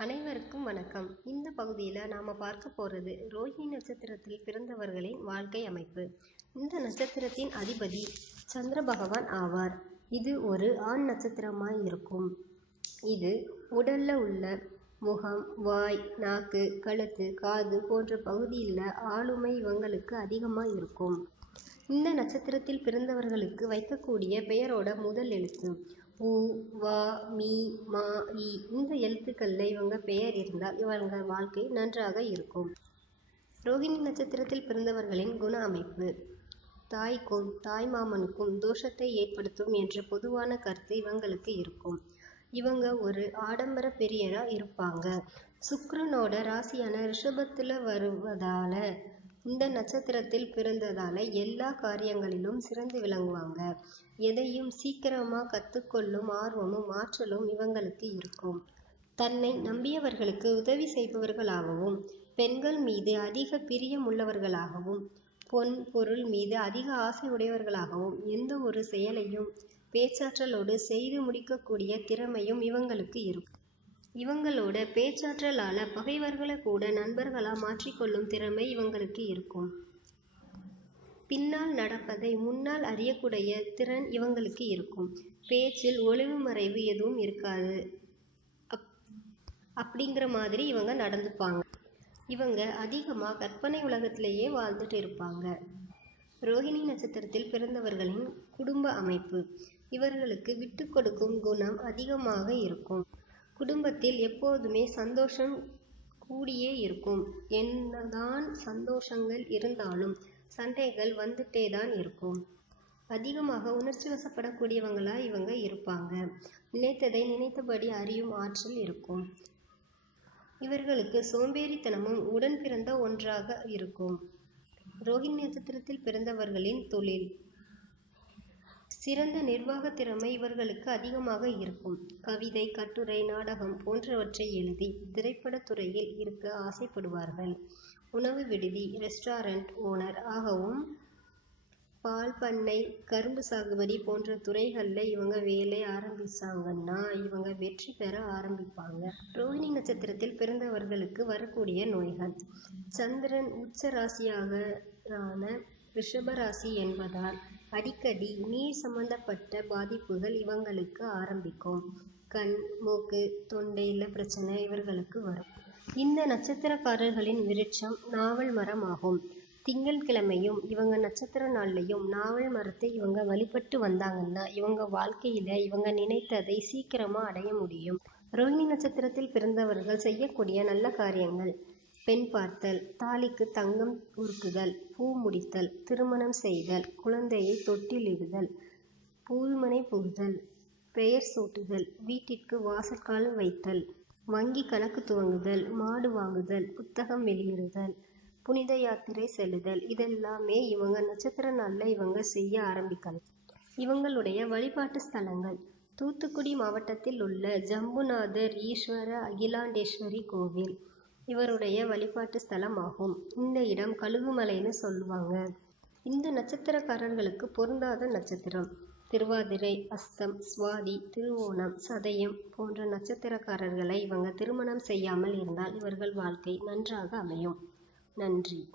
அனைவருக்கும் வணக்கம். இந்த பகுதியில் நாம் பார்க்க போகிறது ரோஹிணி நட்சத்திரத்தில் பிறந்தவர்களின் வாழ்க்கை அமைப்பு. இந்த நட்சத்திரத்தின் அதிபதி சந்திர பகவான் ஆவார். இது ஒரு ஆண் நட்சத்திரமாய் இருக்கும். இது உடல்ல உள்ள முகம், வாய், நாக்கு, கழுத்து, காது போன்ற பகுதியில் ஆளுமை இவங்களுக்கு அதிகமாக இருக்கும். இந்த நட்சத்திரத்தில் பிறந்தவர்களுக்கு வைக்கக்கூடிய பெயரோட முதல் எழுத்து உ, வா, மீ, மா, இ. இந்த எழுத்துக்களில் இவங்க பெயர் இருந்தால் இவங்க வாழ்க்கை நன்றாக இருக்கும். ரோஹிணி நட்சத்திரத்தில் பிறந்தவர்களின் குண அமைப்பு. தாய்க்கும் தாய் மாமனுக்கும் தோஷத்தை ஏற்படுத்தும் என்ற பொதுவான கருத்து இவங்களுக்கு இருக்கும். இவங்க ஒரு ஆடம்பர பெரியரா இருப்பாங்க. சுக்கிரனோட ராசியான ரிஷபத்தில் வருவதால இந்த நட்சத்திரத்தில் பிறந்ததால எல்லா காரியங்களிலும் சிறந்து விளங்குவாங்க. எதையும் சீக்கிரமாக கற்றுக்கொள்ளும் ஆர்வமும் ஆற்றலும் இவங்களுக்கு இருக்கும். தன்னை நம்பியவர்களுக்கு உதவி செய்பவர்களாகவும், பெண்கள் மீது அதிக பிரியம் உள்ளவர்களாகவும், பொன் பொருள் மீது அதிக ஆசை உடையவர்களாகவும், எந்த ஒரு செயலையும் பேச்சாற்றலோடு செய்து முடிக்கக்கூடிய திறமையும் இவங்களுக்கு இருக்கும். இவங்களோட பேச்சாற்றலால் பகைவர்களை கூட நண்பர்களாக மாற்றிக்கொள்ளும் திறமை இவங்களுக்கு இருக்கும். பின்னால் நடப்பதை முன்னால் அறியக்கூடிய திறன் இவங்களுக்கு இருக்கும். பேச்சில் ஒளிவு மறைவு எதுவும் இருக்காது. அப்படிங்கிற மாதிரி இவங்க நடந்துப்பாங்க. இவங்க அதிகமாக கற்பனை உலகத்திலேயே வாழ்ந்துட்டு இருப்பாங்க. ரோஹிணி நட்சத்திரத்தில் பிறந்தவர்களின் குடும்ப அமைப்பு. இவர்களுக்கு விட்டு கொடுக்கும் குணம் அதிகமாக இருக்கும். குடும்பத்தில் எப்போதுமே சந்தோஷம் கூடியே இருக்கும். என்னதான் சந்தோஷங்கள் இருந்தாலும் சண்டைகள் வந்துட்டே தான் இருக்கும். அதிகமாக உணர்ச்சி வசப்படக்கூடியவங்களா இவங்க இருப்பாங்க. நினைத்ததை நினைத்தபடி அறியும் ஆற்றல் இருக்கும். இவர்களுக்கு சோம்பேறித்தனமும் உடன் பிறந்த ஒன்றாக இருக்கும். ரோஹிணி நட்சத்திரத்தில் பிறந்தவர்களின் தொழில். சிறந்த நிர்வாக திறமை இவர்களுக்கு அதிகமாக இருக்கும். கவிதை, கட்டுரை, நாடகம் போன்றவற்றை எழுதி திரைப்படத் துறையில் இருக்க ஆசைப்படுவார்கள். உணவு விடுதி, ரெஸ்டாரண்ட் ஓனர் ஆகவும், பால் பண்ணை, கரும்பு சாகுபடி போன்ற துறைகளில் இவங்க வேலை ஆரம்பிச்சாங்கன்னா இவங்க வெற்றி பெற ஆரம்பிப்பாங்க. ரோஹிணி நட்சத்திரத்தில் பிறந்தவர்களுக்கு வரக்கூடிய நோய்கள். சந்திரன் உச்ச ராசியான ரிஷபராசி என்பதால் அடிக்கடி நீர் சம்பந்தப்பட்ட பாதிப்புகள் இவங்களுக்கு ஆரம்பிக்கும். கண், மூக்கு, தொண்டையில் பிரச்சனை இவர்களுக்கு வரும். இந்த நட்சத்திரக்காரர்களின் விருட்சம் நாவல் மரம் ஆகும். திங்கட்கிழமையும் இவங்க நட்சத்திர நாள்லையும் நாவல் மரத்தை இவங்க வழிபட்டு வந்தாங்கன்னா இவங்க வாழ்க்கையில இவங்க நினைத்ததை சீக்கிரமா அடைய முடியும். ரோஹிணி நட்சத்திரத்தில் பிறந்தவர்கள் செய்யக்கூடிய நல்ல காரியங்கள். பெண் பார்த்தல், தாலிக்கு தங்கம் உருக்குதல், பூ முடித்தல், திருமணம் செய்தல், குழந்தையை தொட்டிலிடுதல், பூமனை புகுதல், பெயர் சூட்டுதல், வீட்டிற்கு வாசற்கால் வைத்தல், வங்கி கணக்கு துவங்குதல், மாடு வாங்குதல், புத்தகம் வெளியிடுதல், புனித யாத்திரை செல்லுதல். இதெல்லாமே இவங்க நட்சத்திர நாளில் இவங்க செய்ய ஆரம்பிக்கலாம். இவங்களுடைய வழிபாட்டு ஸ்தலங்கள். தூத்துக்குடி மாவட்டத்தில் உள்ள ஜம்புநாதர் ஈஸ்வர அகிலாண்டேஸ்வரி கோவில் இவருடைய வழிபாட்டு ஸ்தலம் ஆகும். இந்த இடம் கழுகுமலைன்னு சொல்லுவாங்க. இந்த நட்சத்திரக்காரர்களுக்கு பொருந்தாத நட்சத்திரம். திருவாதிரை, அஸ்தம், சுவாதி, திருவோணம், சதயம் போன்ற நட்சத்திரக்காரர்களை இவங்க திருமணம் செய்யாமல் இருந்தால் இவர்கள் வாழ்க்கை நன்றாக அமையும். நன்றி.